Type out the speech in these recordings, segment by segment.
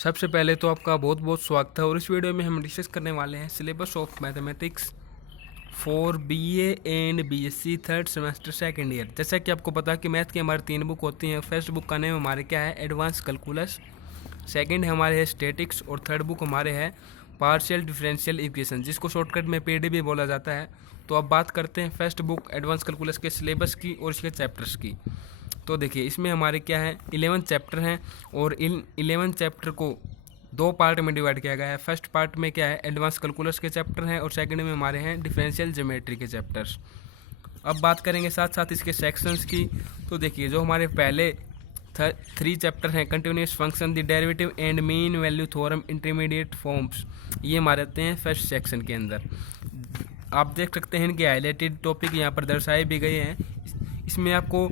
सबसे पहले तो आपका बहुत बहुत स्वागत है और इस वीडियो में हम डिस्कस करने वाले हैं syllabus of mathematics for BA and BSc third semester second year. जैसा कि आपको पता है कि मैथ की हमारी 3 बुक होती हैं। फर्स्ट बुक का नेम हमारे क्या है, एडवांस कैलकुलस। सेकंड हमारे है स्टैटिक्स और थर्ड बुक हमारे है पार्शियल डिफरेंशियल इक्वेशन, जिसको शॉर्टकट में पीडी भी बोला जाता है। तो अब बात करते हैं फर्स्ट बुक एडवांस कैलकुलस के सिलेबस की और इसके चैप्टर्स की। तो देखिए इसमें हमारे क्या है 11 चैप्टर हैं और इन 11 चैप्टर को 2 पार्ट में डिवाइड किया गया है। फर्स्ट पार्ट में क्या है एडवांस कैलकुलस के चैप्टर हैं और सेकंड में हमारे हैं डिफरेंशियल ज्योमेट्री के चैप्टर्स। अब बात करेंगे साथ साथ इसके सेक्शंस की। तो देखिए जो हमारे पहले 3 चैप्टर हैं, continuous function, the derivative and mean value theorem, intermediate forms, ये हमारे आते हैं फर्स्ट सेक्शन के अंदर। आप देख सकते हैं इनके हाईलाइटेड टॉपिक यहाँ पर दर्शाए भी गए हैं। इसमें आपको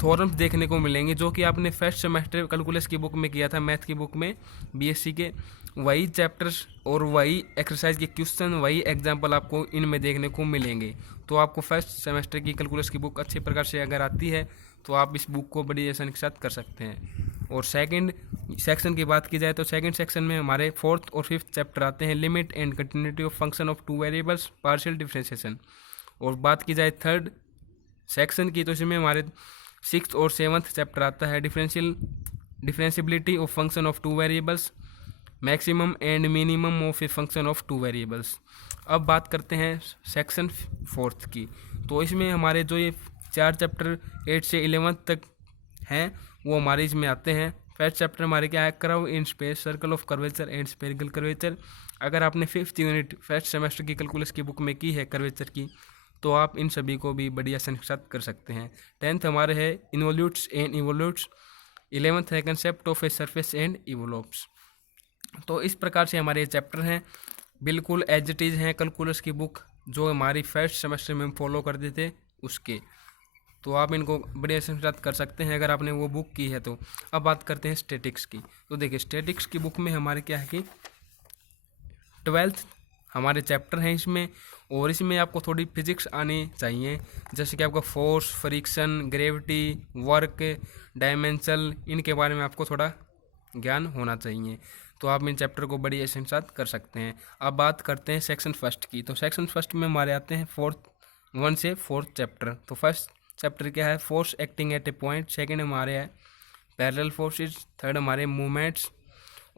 थ्योरम्स देखने को मिलेंगे जो कि आपने फर्स्ट सेमेस्टर कैलकुलस की बुक में किया था, मैथ की बुक में बीएससी के। वही चैप्टर्स और वही एक्सरसाइज के क्वेश्चन, वही एग्जाम्पल आपको इनमें देखने को मिलेंगे। तो आपको फर्स्ट सेमेस्टर की कैलकुलस की बुक अच्छे प्रकार से अगर आती है तो आप इस बुक को बड़ी आसानी के साथ कर सकते हैं। और सेकंड सेक्शन की बात की जाए तो सेकंड सेक्शन में हमारे फोर्थ और फिफ्थ चैप्टर आते हैं, limit and continuity of function of 2 variables, partial differentiation. और बात की जाए थर्ड सेक्शन की तो इसमें हमारे 6th और 7th चैप्टर आता है, differentiability of function of 2 variables, maximum and minimum of a function of 2 variables. अब बात करते हैं सेक्शन फोर्थ की। तो इसमें हमारे जो ये 4 चैप्टर 8 से 11 तक हैं वो हमारे इसमें आते हैं। फर्स्ट चैप्टर हमारे क्या है, curve in space, circle of curvature and spherical curvature. अगर आपने 5th यूनिट फर्स्ट सेमेस्टर की कैलकुलस की बुक में की है कर्वेचर की, तो आप इन सभी को भी बड़ी आसानी के साथ कर सकते हैं। 10th हमारे है इन्वोल्यूट्स एंड इवोल्यूट्स, 11th है concept of a surface and evolves. तो इस प्रकार से हमारे ये चैप्टर हैं, बिल्कुल एज इट इज़ हैं कैलकुलस की बुक जो हमारी फर्स्ट सेमेस्टर में हम फॉलो करते थे उसके। तो आप इनको बड़ी आसानी के साथ कर सकते हैं अगर आपने वो बुक की है तो। अब बात करते हैं स्टैटिक्स की। तो देखिए स्टैटिक्स की बुक में हमारे क्या है कि 12th हमारे चैप्टर हैं इसमें, और इसमें आपको थोड़ी फिजिक्स आनी चाहिए, जैसे कि आपका force, friction, gravity, work, dimension, इनके बारे में आपको थोड़ा ज्ञान होना चाहिए। तो आप इन चैप्टर को बड़ी आसानी के साथ कर सकते हैं। अब बात करते हैं सेक्शन फर्स्ट की। तो सेक्शन फर्स्ट में हमारे आते हैं 1 से 4 चैप्टर। तो फर्स्ट चैप्टर क्या है, force acting at A point. Second हमारे है पैरेलल फोर्सेस। थर्ड हमारे मूवमेंट्स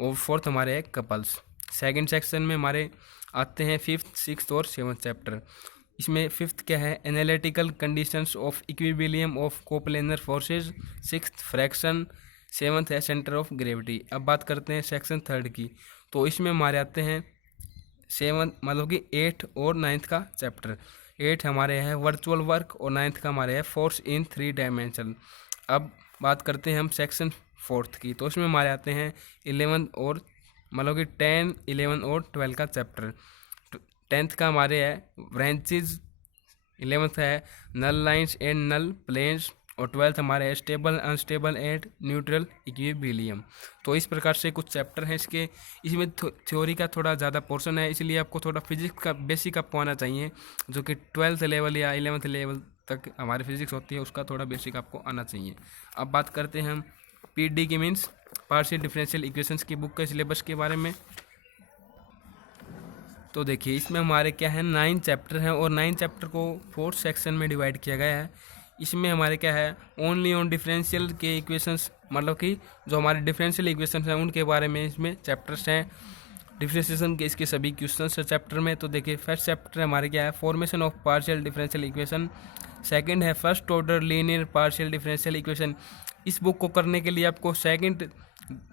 और फोर्थ हमारे है कपल्स। सेकेंड सेक्शन में हमारे आते हैं 5th, 6th और 7th चैप्टर। इसमें 5th क्या है, analytical conditions of equilibrium of coplanar forces. 6th fraction. 7th है सेंटर ऑफ ग्रेविटी। अब बात करते हैं सेक्शन थर्ड की। तो इसमें हमारे आते हैं 7 मतलब कि 8 और 9th का चैप्टर। 8 हमारे है वर्चुअल वर्क और 9th का हमारे है फोर्स इन 3 डायमेंशन। अब बात करते हैं हम सेक्शन फोर्थ की। तो इसमें हमारे आते हैं 11 और मतलब कि 10, 11 और 12 का चैप्टर। 10th का हमारे है ब्रांचेज, 11th है नल लाइंस एंड नल प्लेन्स और 12th हमारे है stable, unstable and neutral equilibrium. तो इस प्रकार से कुछ चैप्टर हैं इसके। इसमें थ्योरी का थोड़ा ज़्यादा पोर्शन है, इसलिए आपको थोड़ा फिजिक्स का बेसिक आपको आना चाहिए, जो कि 12th लेवल या 11th लेवल तक हमारी फिजिक्स होती है उसका थोड़ा बेसिक आपको आना चाहिए। अब बात करते हैं हम पीडी की मीन्स पार्शियल डिफरेंशियल इक्वेशंस की बुक के सिलेबस के बारे में। तो देखिए इसमें हमारे क्या है 9 चैप्टर हैं और 9 चैप्टर को 4 सेक्शन में डिवाइड किया गया है। इसमें हमारे क्या है ओनली ऑन डिफरेंशियल के इक्वेशंस, मतलब कि जो हमारे डिफरेंशियल इक्वेशंस हैं उनके बारे में इसमें चैप्टर्स हैं। डिफरेंशिएशन के इसके सभी क्वेश्चंस है चैप्टर में। तो देखिए फर्स्ट चैप्टर हमारे क्या है formation of partial differential equation. Second है first order linear partial differential equation. इस बुक को करने के लिए आपको सेकंड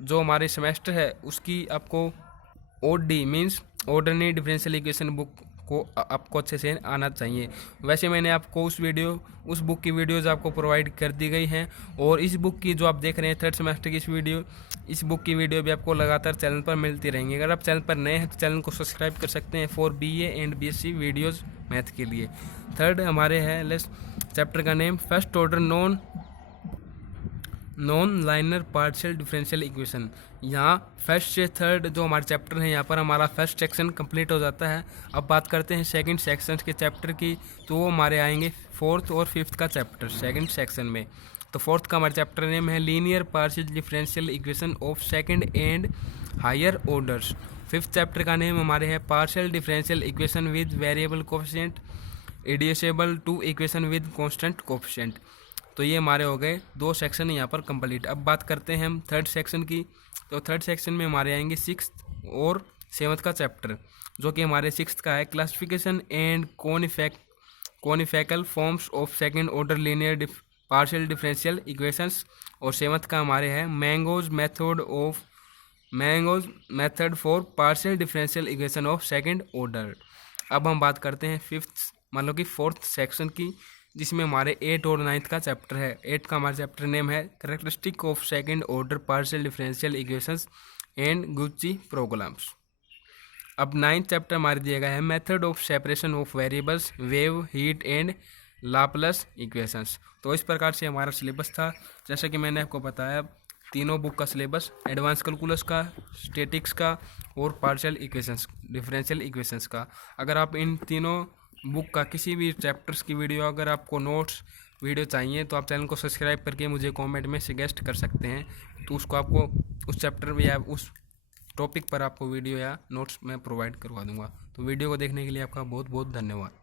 जो हमारे सेमेस्टर है उसकी आपको OD means ordinary differential equation book को आपको अच्छे से आना चाहिए। वैसे मैंने आपको उस बुक की वीडियोज़ आपको प्रोवाइड कर दी गई हैं, और इस बुक की जो आप देख रहे हैं थर्ड सेमेस्टर की इस बुक की वीडियो भी आपको लगातार चैनल पर मिलती रहेंगी। अगर आप चैनल पर नए हैं तो चैनल को सब्सक्राइब कर सकते हैं for BA and BSc videos math के लिए। थर्ड हमारे है लेस चैप्टर का name first order non liner partial differential equation. यहाँ फर्स्ट से थर्ड जो हमारे चैप्टर हैं यहाँ पर हमारा फर्स्ट सेक्शन कंप्लीट हो जाता है। अब बात करते हैं सेकंड सेक्शन के चैप्टर की। तो वो हमारे आएंगे 4th और 5th का चैप्टर सेकंड सेक्शन में। तो फोर्थ का हमारा चैप्टर नेम है linear partial differential equation of second and higher orders. Fifth chapter का नेम हमारे है partial differential equation with variable coefficient reducible to equation with constant coefficient. तो ये हमारे हो गए 2 सेक्शन यहाँ पर कंप्लीट। अब बात करते हैं हम थर्ड सेक्शन की। तो थर्ड सेक्शन में हमारे आएंगे 6th और 7th का चैप्टर, जो कि हमारे 6th का है classification and canonical forms of second order linear partial differential equations, और 7th का हमारे है Monge's method for partial differential equation of second order. अब हम बात करते हैं मतलब कि 4th सेक्शन की, जिसमें हमारे 8 और 9th का चैप्टर है। 8 का हमारा चैप्टर नेम है characteristic of second order partial differential equations and Gucci problems. अब 9th चैप्टर हमारे दिया गया है method of separation of variables, wave, heat and Laplace equations. तो इस प्रकार से हमारा सिलेबस था। जैसा कि मैंने आपको बताया, तीनों बुक का सिलेबस एडवांस कैलकुलस का, स्टैटिक्स का और पार्शियल इक्वेशंस डिफरेंशियल इक्वेशंस का। अगर आप इन तीनों बुक का किसी भी चैप्टर्स की वीडियो, अगर आपको नोट्स वीडियो चाहिए तो आप चैनल को सब्सक्राइब करके मुझे कमेंट में सजेस्ट कर सकते हैं, तो उसको आपको उस चैप्टर या उस टॉपिक पर आपको वीडियो या नोट्स मैं प्रोवाइड करवा दूंगा। तो वीडियो को देखने के लिए आपका बहुत बहुत धन्यवाद।